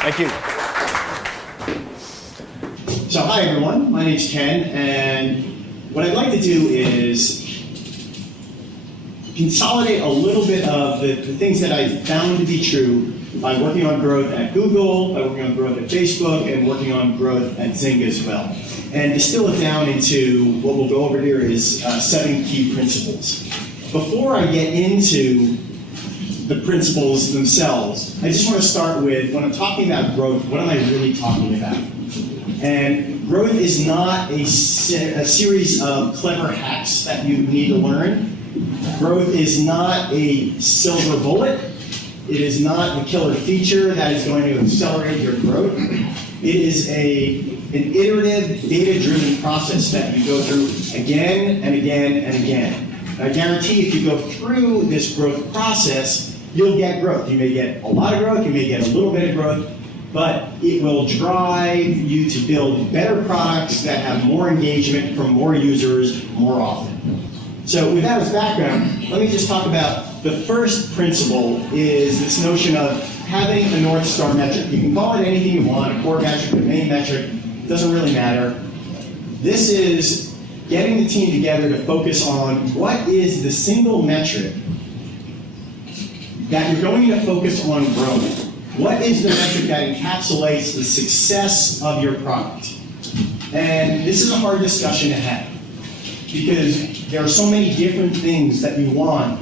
Thank you. So hi everyone, my name's Ken, and what I'd like to do is consolidate a little bit of the things that I found to be true by working on growth at Google, by working on growth at Facebook, and working on growth at Zynga as well. And distill it down into what we'll go over here is 7 key principles. Before I get into the principles themselves, I just want to start with, when I'm talking about growth, what am I really talking about? And growth is not a series of clever hacks that you need to learn. Growth is not a silver bullet. It is not a killer feature that is going to accelerate your growth. It is an iterative, data-driven process that you go through again and again and again. And I guarantee if you go through this growth process, you'll get growth. You may get a lot of growth, you may get a little bit of growth, but it will drive you to build better products that have more engagement from more users more often. So with that as background, let me just talk about the first principle is this notion of having a North Star metric. You can call it anything you want, a core metric, a main metric, it doesn't really matter. This is getting the team together to focus on what is the single metric that you're going to focus on growing. What is the metric that encapsulates the success of your product? And this is a hard discussion to have because there are so many different things that you want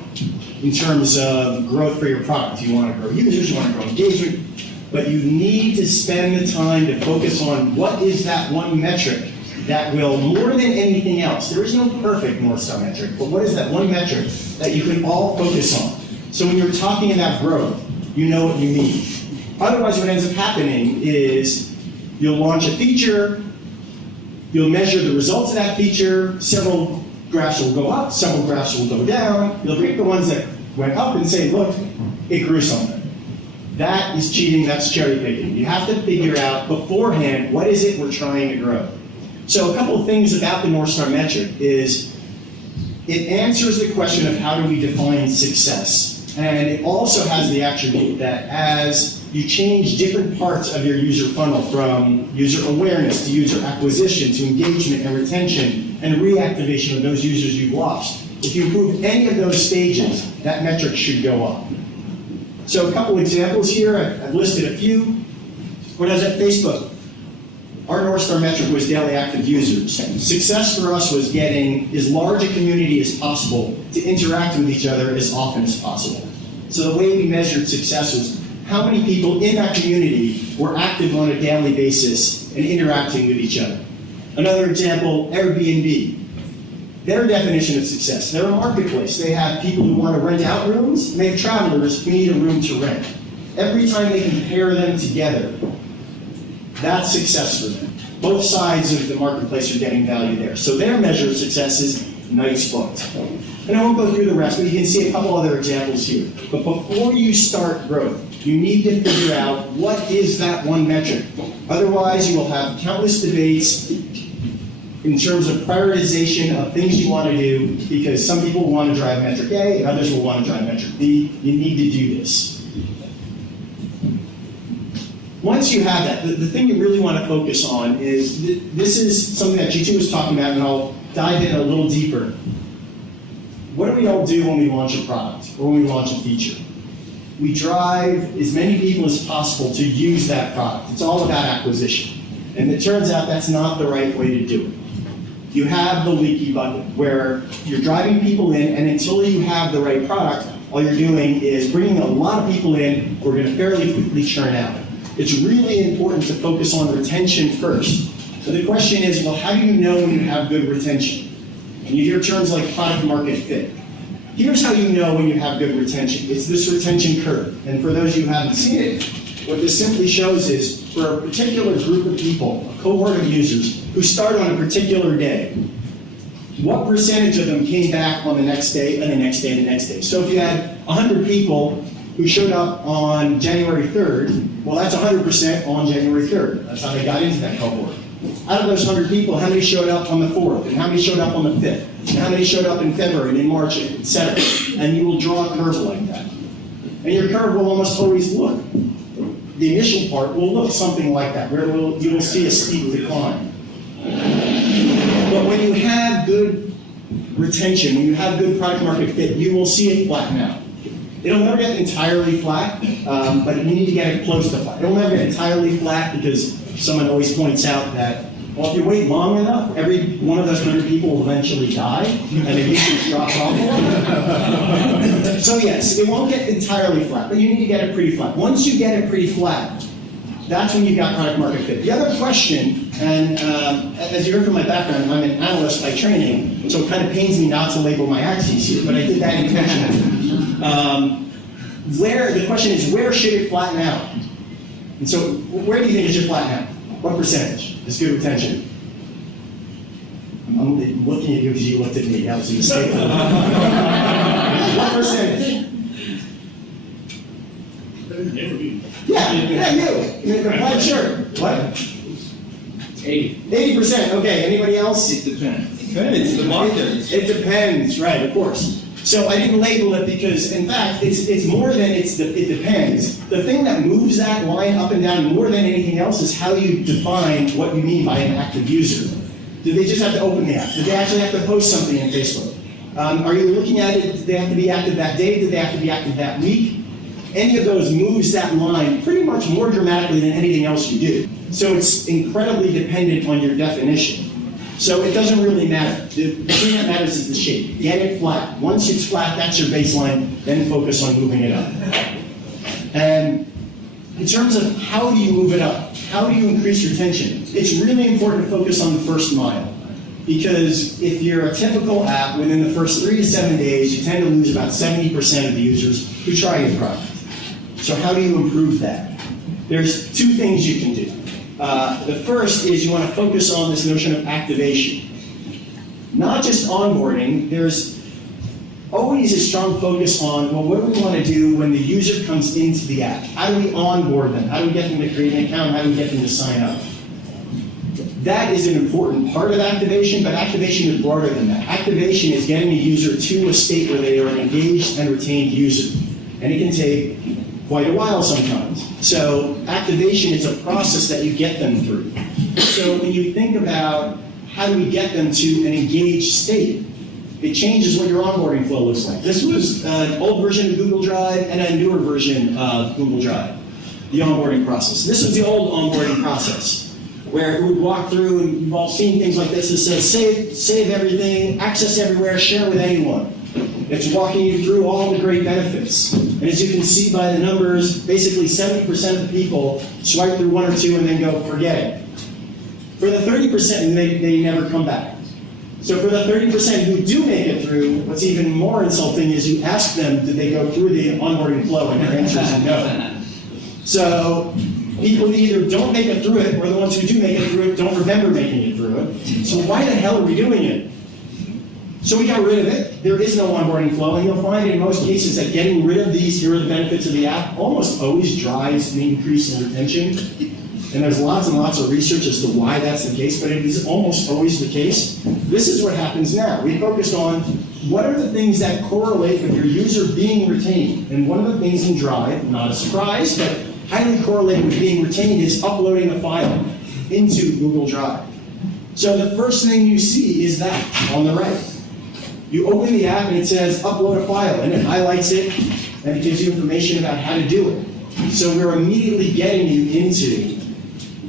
in terms of growth for your product. You want to grow users, you want to grow engagement, but you need to spend the time to focus on what is that one metric that will, more than anything else, there is no perfect North Star metric, but what is that one metric that you can all focus on? So when you're talking about growth, you know what you need. Otherwise, what ends up happening is you'll launch a feature, you'll measure the results of that feature, several graphs will go up, several graphs will go down, you'll pick the ones that went up and say, look, it grew something. That is cheating, that's cherry picking. You have to figure out beforehand, what is it we're trying to grow? So a couple of things about the North Star metric is it answers the question of how do we define success. And it also has the attribute that as you change different parts of your user funnel from user awareness to user acquisition to engagement and retention and reactivation of those users you've lost, if you improve any of those stages, that metric should go up. So a couple examples here, I've listed a few. When I was at Facebook, our North Star metric was daily active users. Success for us was getting as large a community as possible to interact with each other as often as possible. So the way we measured success was how many people in that community were active on a daily basis and interacting with each other. Another example, Airbnb. Their definition of success, they're a marketplace. They have people who want to rent out rooms, and they have travelers who need a room to rent. Every time they compare them together, that's success for them. Both sides of the marketplace are getting value there. So their measure of success is nights booked. And I won't go through the rest, but you can see a couple other examples here. But before you start growth, you need to figure out what is that one metric. Otherwise, you will have countless debates in terms of prioritization of things you want to do, because some people want to drive metric A and others will want to drive metric B. You need to do this. Once you have that, the thing you really want to focus on is, this is something that G2 was talking about, and I'll dive in a little deeper. What do we all do when we launch a product or when we launch a feature? We drive as many people as possible to use that product. It's all about acquisition. And it turns out that's not the right way to do it. You have the leaky bucket where you're driving people in, and until you have the right product, all you're doing is bringing a lot of people in who are going to fairly quickly churn out. It's really important to focus on retention first. So the question is, well, how do you know when you have good retention? And you hear terms like product market fit. Here's how you know when you have good retention. It's this retention curve. And for those of you who haven't seen it, what this simply shows is for a particular group of people, a cohort of users who start on a particular day, what percentage of them came back on the next day and the next day and the next day? So if you had 100 people who showed up on January 3rd, well, that's 100% on January 3rd. That's how they got into that cohort. Out of those 100 people, how many showed up on the 4th? And how many showed up on the 5th? And how many showed up in February and in March, et cetera? And you will draw a curve like that. And your curve will almost always look the initial part will look something like that, where you will see a steep decline. But when you have good retention, when you have good product market fit, you will see it flatten out. It'll never get entirely flat, but you need to get it close to flat. It'll never get entirely flat because someone always points out that, well, if you wait long enough, every one of those 100 people will eventually die, and the usage drops off. So yes, it won't get entirely flat, but you need to get it pretty flat. Once you get it pretty flat, that's when you've got product market fit. The other question, and as you heard from my background, I'm an analyst by training, so it kind of pains me not to label my axes here, but I did that intentionally. The question is, where should it flatten out? And so, where do you think it should flatten out? What percentage is good retention? I'm looking at you because you looked at me. That was a mistake. What percentage? Yeah, you. The plaid shirt. What? 80. 80%. Okay. Anybody else? It depends. It's the market. It depends, right? Of course. So I didn't label it because, in fact, it's more than it depends. The thing that moves that line up and down more than anything else is how you define what you mean by an active user. Do they just have to open the app? Do they actually have to post something in Facebook? Are you looking at it? Do they have to be active that day? Do they have to be active that week? Any of those moves that line pretty much more dramatically than anything else you do. So it's incredibly dependent on your definition. So it doesn't really matter. The thing that matters is the shape. Get it flat. Once it's flat, that's your baseline, then focus on moving it up. And in terms of how do you move it up, how do you increase retention, it's really important to focus on the first mile. Because if you're a typical app, within the first 3 to 7 days, you tend to lose about 70% of the users who try your product. So how do you improve that? There's 2 things you can do. The first is you want to focus on this notion of activation. Not just onboarding, there's always a strong focus on, well, what do we want to do when the user comes into the app? How do we onboard them? How do we get them to create an account? How do we get them to sign up? That is an important part of activation, but activation is broader than that. Activation is getting a user to a state where they are an engaged and retained user. And it can take quite a while sometimes. So activation is a process that you get them through. So when you think about how do we get them to an engaged state, it changes what your onboarding flow looks like. This was an old version of Google Drive and a newer version of Google Drive, the onboarding process. This was the old onboarding process, where it would walk through, and you've all seen things like this that says save everything, access everywhere, share with anyone. It's walking you through all the great benefits. And as you can see by the numbers, basically 70% of the people swipe through 1 or 2 and then go, forget it. For the 30%, they never come back. So for the 30% who do make it through, what's even more insulting is you ask them, did they go through the onboarding flow, and their answer is no. So people either don't make it through it, or the ones who do make it through it don't remember making it through it. So why the hell are we doing it? So we got rid of it. There is no onboarding flow, and you'll find in most cases that getting rid of these, here are the benefits of the app, almost always drives an increase in retention. And there's lots and lots of research as to why that's the case, but it is almost always the case. This is what happens now. We focused on what are the things that correlate with your user being retained. And one of the things in Drive, not a surprise, but highly correlated with being retained is uploading a file into Google Drive. So the first thing you see is that on the right. You open the app and it says upload a file, and it highlights it and it gives you information about how to do it. So we're immediately getting you into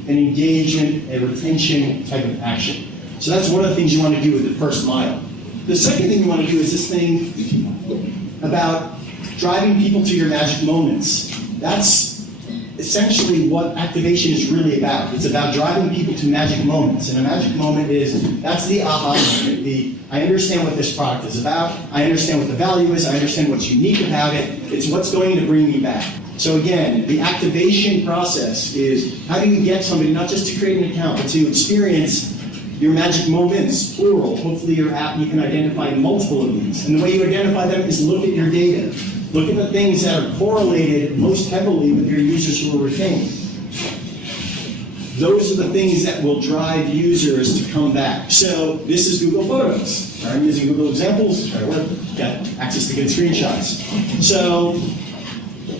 an engagement and retention type of action. So that's one of the things you want to do with the first mile. The second thing you want to do is this thing about driving people to your magic moments. That's essentially what activation is really about. It's about driving people to magic moments. And a magic moment is, that's the aha moment. I understand what this product is about. I understand what the value is. I understand what's unique about it. It's what's going to bring me back. So again, the activation process is how do you get somebody not just to create an account, but to experience your magic moments, plural. Hopefully your app, you can identify multiple of these. And the way you identify them is look at your data. Look at the things that are correlated most heavily with your users who are retained. Those are the things that will drive users to come back. So this is Google Photos. I'm using Google examples. Got access to good screenshots. So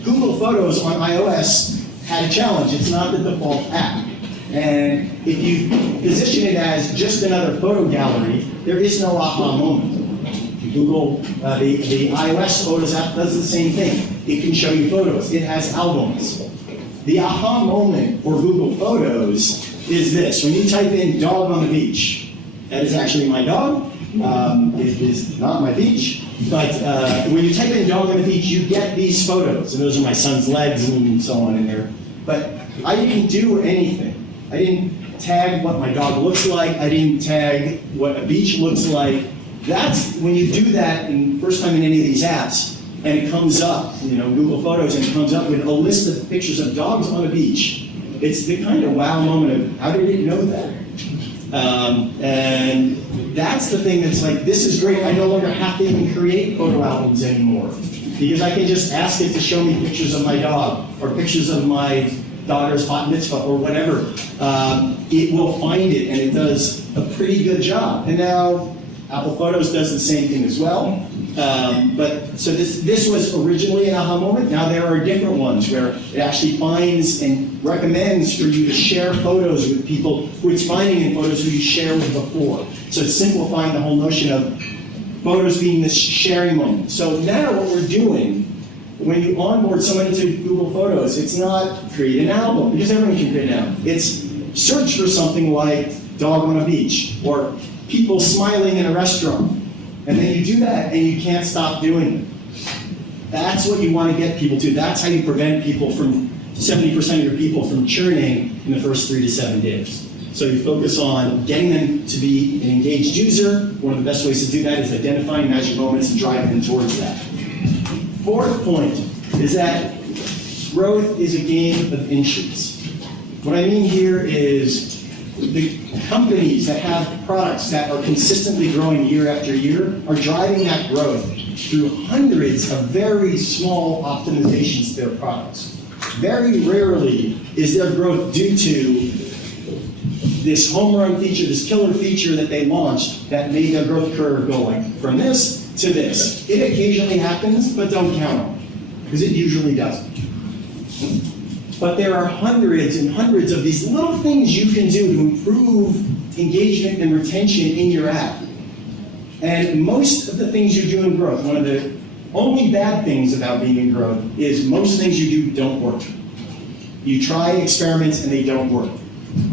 Google Photos on iOS had a challenge. It's not the default app. And if you position it as just another photo gallery, there is no aha moment. Google, the iOS Photos app does the same thing. It can show you photos. It has albums. The aha moment for Google Photos is this. When you type in dog on the beach, that is actually my dog. It is not my beach. But when you type in dog on the beach, you get these photos. And those are my son's legs and so on in there. But I didn't do anything. I didn't tag what my dog looks like. I didn't tag what a beach looks like. That's when you do that in first time in any of these apps, and it comes up, Google Photos, and it comes up with a list of pictures of dogs on a beach. It's the kind of wow moment of, how did it know that? And that's the thing that's like, this is great. I no longer have to even create photo albums anymore, because I can just ask it to show me pictures of my dog, or pictures of my daughter's bat mitzvah, or whatever. It will find it, and it does a pretty good job. And now, Apple Photos does the same thing as well. So this was originally an aha moment. Now there are different ones where it actually finds and recommends for you to share photos with people who it's finding in photos who you shared with before. So it's simplifying the whole notion of photos being this sharing moment. So now what we're doing, when you onboard someone into Google Photos, it's not create an album, because everyone can create an album. It's search for something like dog on a beach, or people smiling in a restaurant. And then you do that, and you can't stop doing it. That's what you want to get people to. That's how you prevent people from, 70% of your people from churning in the first 3 to 7 days. So you focus on getting them to be an engaged user. One of the best ways to do that is identifying magic moments and driving them towards that. Fourth point is that growth is a game of inches. What I mean here is the companies that have products that are consistently growing year after year are driving that growth through hundreds of very small optimizations to their products. Very rarely is their growth due to this home run feature, this killer feature that they launched that made their growth curve go like from this to this. It occasionally happens, but don't count on it, because it usually doesn't. But there are hundreds and hundreds of these little things you can do to improve engagement and retention in your app. And most of the things you do in growth, one of the only bad things about being in growth is most things you do don't work. You try experiments and they don't work.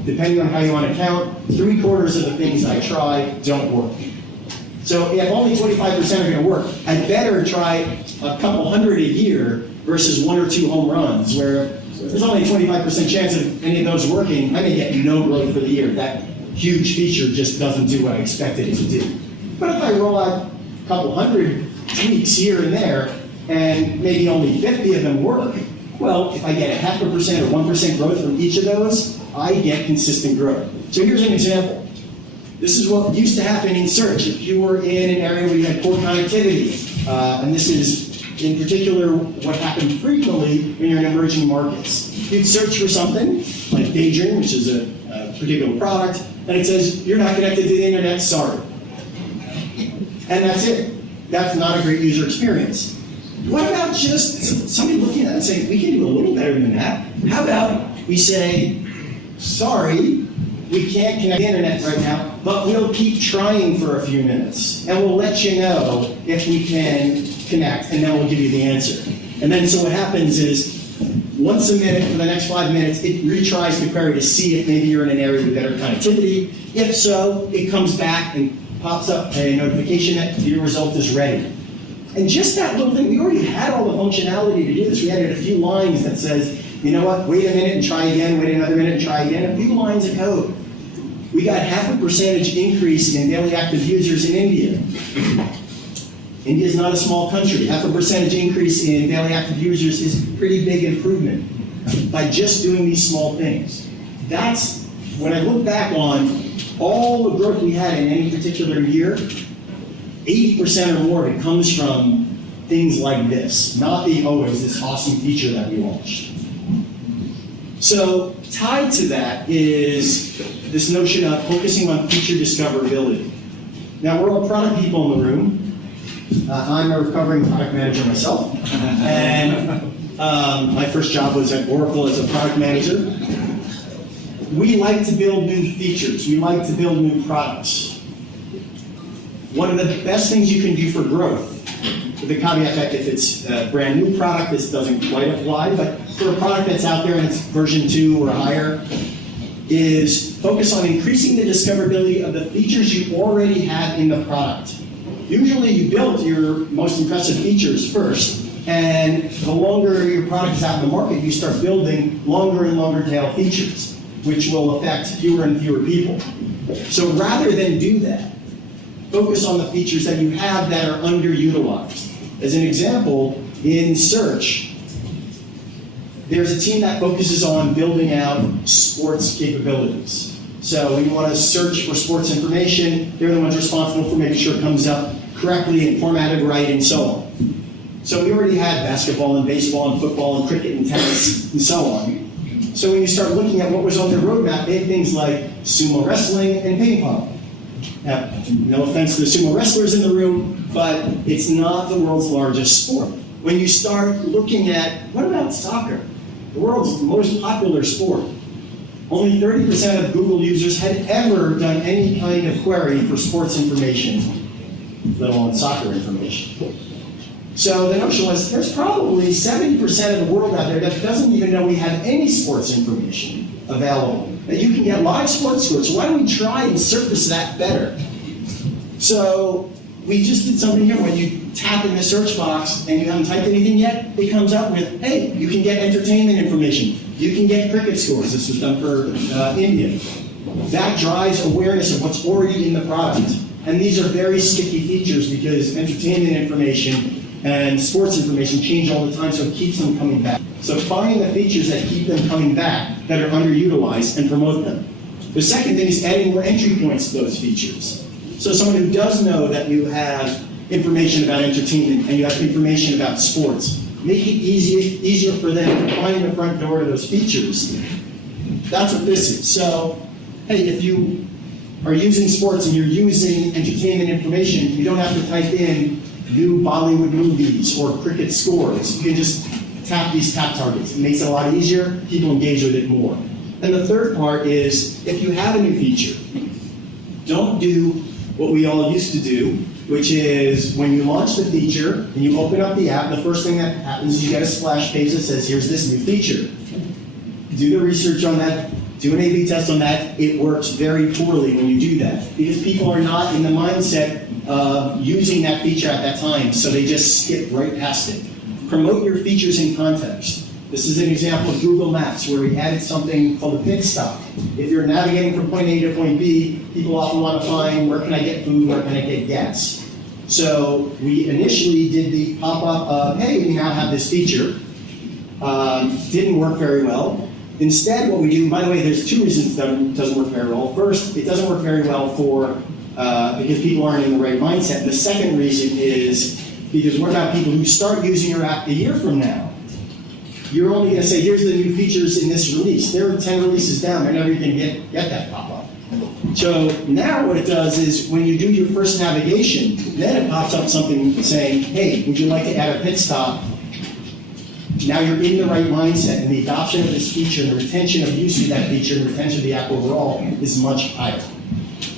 Depending on how you want to count, 3/4 of the things I try don't work. So if only 25% are going to work, I'd better try a couple hundred a year versus 1 or 2 home runs, where there's only a 25% chance of any of those working. I may get no growth for the year. That huge feature just doesn't do what I expected it to do. But if I roll out a couple hundred tweaks here and there, and maybe only 50 of them work, well, if I get 0.5% or 1% growth from each of those, I get consistent growth. So here's an example. This is what used to happen in search. If you were in an area where you had poor connectivity, and this is in particular what happened frequently when you're in emerging markets. You'd search for something like Daydream, which is a particular product, and it says, you're not connected to the internet, sorry. And that's it. That's not a great user experience. What about just somebody looking at it and saying, we can do a little better than that? How about we say, sorry, we can't connect to the internet right now, but we'll keep trying for a few minutes, and we'll let you know if we can connect, and then we'll give you the answer. And then so what happens is, once a minute for the next 5 minutes, it retries the query to see if maybe you're in an area with better connectivity. If so, it comes back and pops up a notification that your result is ready. And just that little thing, we already had all the functionality to do this. We added a few lines that says, you know what, wait a minute and try again, wait another minute and try again, a few lines of code. We got 0.5% increase in daily active users in India. India is not a small country. 0.5% increase in daily active users is a pretty big improvement by just doing these small things. That's, when I look back on all the growth we had in any particular year, 80% or more of it comes from things like this, not the, oh, it was this awesome feature that we launched. So tied to that is this notion of focusing on feature discoverability. Now, we're all product people in the room. I'm a recovering product manager myself. And My first job was at Oracle as a product manager. We like to build new features. We like to build new products. One of the best things you can do for growth, with the caveat that if it's a brand new product, this doesn't quite apply, but for a product that's out there and it's version 2 or higher, is focus on increasing the discoverability of the features you already have in the product. Usually you build your most impressive features first, and the longer your product is out in the market, you start building longer and longer tail features, which will affect fewer and fewer people. So rather than do that, focus on the features that you have that are underutilized. As an example, in search, there's a team that focuses on building out sports capabilities. So when you want to search for sports information, they're the ones responsible for making sure it comes up correctly and formatted right and so on. So we already had basketball and baseball and football and cricket and tennis and so on. So when you start looking at what was on their roadmap, they had things like sumo wrestling and ping pong. Now, no offense to the sumo wrestlers in the room, but it's not the world's largest sport. When you start looking at, what about soccer? The world's most popular sport. Only 30% of Google users had ever done any kind of query for sports information, let alone soccer information. So the notion was there's probably 70% of the world out there that doesn't even know we have any sports information available. That you can get live sports scores. So why don't we try and surface that better? So we just did something here. When you tap in the search box and you haven't typed anything yet, it comes up with, hey, you can get entertainment information. You can get cricket scores. This was done for India. That drives awareness of what's already in the product. And these are very sticky features because entertainment information and sports information change all the time, so it keeps them coming back. So find the features that keep them coming back that are underutilized and promote them. The second thing is adding more entry points to those features. So someone who does know that you have information about entertainment and you have information about sports, make it easier for them to find the front door to those features. That's what this is. So, hey, if you are using sports and you're using entertainment information, you don't have to type in new Bollywood movies or cricket scores. You can just tap these tap targets. It makes it a lot easier. People engage with it more. And the third part is, if you have a new feature, don't do what we all used to do, which is when you launch the feature and you open up the app, the first thing that happens is you get a splash page that says, here's this new feature. Do the research on that. Do an A/B test on that. It works very poorly when you do that because people are not in the mindset of using that feature at that time, so they just skip right past it. Promote your features in context. This is an example of Google Maps where we added something called a pit stop. If you're navigating from point A to point B, people often want to find where can I get food, where can I get gas. So we initially did the pop-up of, hey, we now have this feature. Didn't work very well. Instead, what we do, by the way, there's two reasons that it doesn't work very well. First, it doesn't work very well because people aren't in the right mindset. And the second reason is because what about people who start using your app a year from now? You're only going to say, here's the new features in this release. There are 10 releases down. They're never going to get that pop-up. So now what it does is when you do your first navigation, then it pops up something saying, hey, would you like to add a pit stop? Now you're in the right mindset, and the adoption of this feature and the retention of use of that feature and the retention of the app overall is much higher.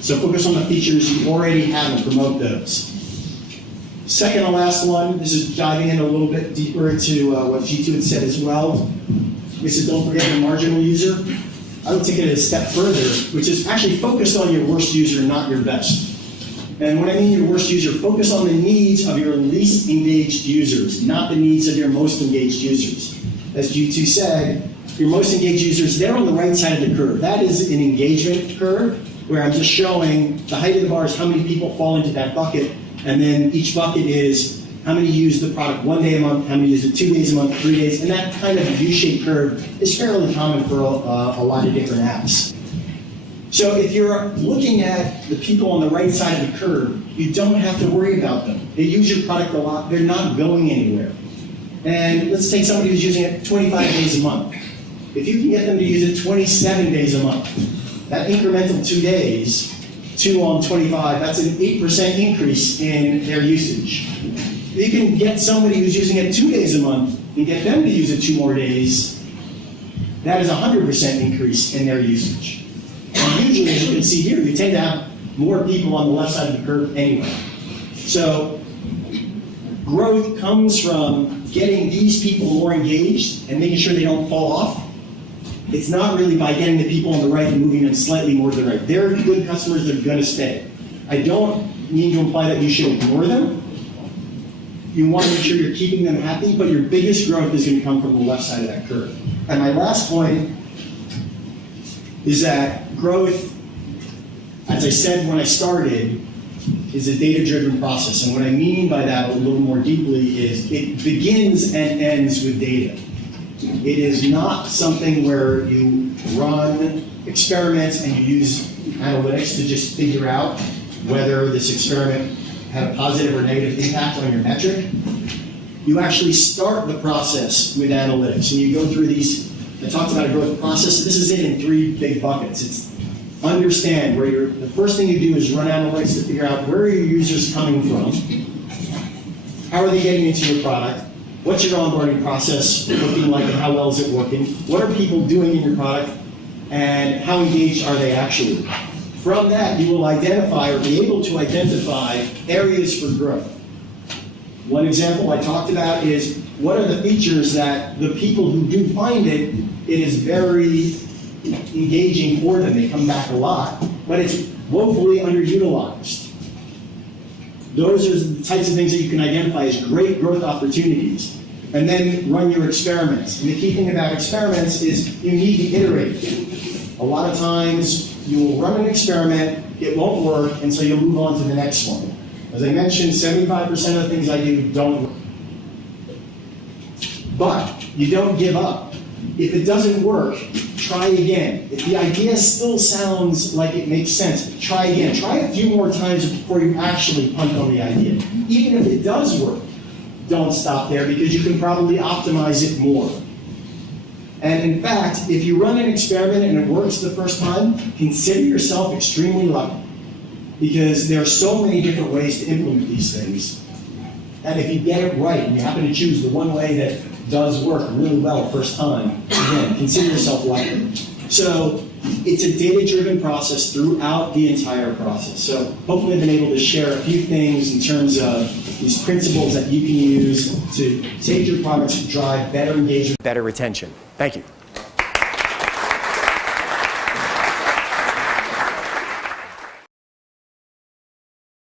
So focus on the features you already have and promote those. Second and last one, this is diving in a little bit deeper into what G2 had said as well. This is don't forget the marginal user. I would take it a step further, which is actually focused on your worst user, not your best. And when I mean your worst user, focus on the needs of your least engaged users, not the needs of your most engaged users. As G2 said, your most engaged users, they're on the right side of the curve. That is an engagement curve where I'm just showing the height of the bar is how many people fall into that bucket, and then each bucket is how many use the product 1 day a month, how many use it 2 days a month, 3 days, and that kind of U-shaped curve is fairly common for a lot of different apps. So if you're looking at the people on the right side of the curve, you don't have to worry about them. They use your product a lot. They're not going anywhere. And let's take somebody who's using it 25 days a month. If you can get them to use it 27 days a month, that incremental 2 days, 2 on 25, that's an 8% increase in their usage. If you can get somebody who's using it 2 days a month and get them to use it 2 more days, that is a 100% increase in their usage. And usually, as you can see here, you tend to have more people on the left side of the curve anyway. So growth comes from getting these people more engaged and making sure they don't fall off. It's not really by getting the people on the right and moving them slightly more to the right. They're good customers, they're gonna stay. I don't mean to imply that you should ignore them. You want to make sure you're keeping them happy, but your biggest growth is gonna come from the left side of that curve. And my last point is that growth, as I said when I started, is a data-driven process. And what I mean by that a little more deeply is it begins and ends with data. It is not something where you run experiments and you use analytics to just figure out whether this experiment had a positive or negative impact on your metric. You actually start the process with analytics. And you go through these, I talked about a growth process. This is it in 3 big buckets. It's understand where the first thing you do is run analytics to figure out where are your users coming from, how are they getting into your product, what's your onboarding process looking like and how well is it working, what are people doing in your product, and how engaged are they actually. From that, you will identify or be able to identify areas for growth. One example I talked about is what are the features that the people who do find it is very engaging for them. They come back a lot, but it's woefully underutilized. Those are the types of things that you can identify as great growth opportunities. And then run your experiments. And the key thing about experiments is you need to iterate. A lot of times you will run an experiment, it won't work, and so you'll move on to the next one. As I mentioned, 75% of the things I do don't work. But you don't give up. If it doesn't work, try again. If the idea still sounds like it makes sense, try again. Try a few more times before you actually punt on the idea. Even if it does work, don't stop there because you can probably optimize it more. And in fact, if you run an experiment and it works the first time, consider yourself extremely lucky because there are so many different ways to implement these things. And if you get it right and you happen to choose the one way that does work really well first time, again, consider yourself lucky. So it's a data-driven process throughout the entire process. So hopefully I've been able to share a few things in terms of these principles that you can use to take your products to drive better engagement, better retention. Thank you.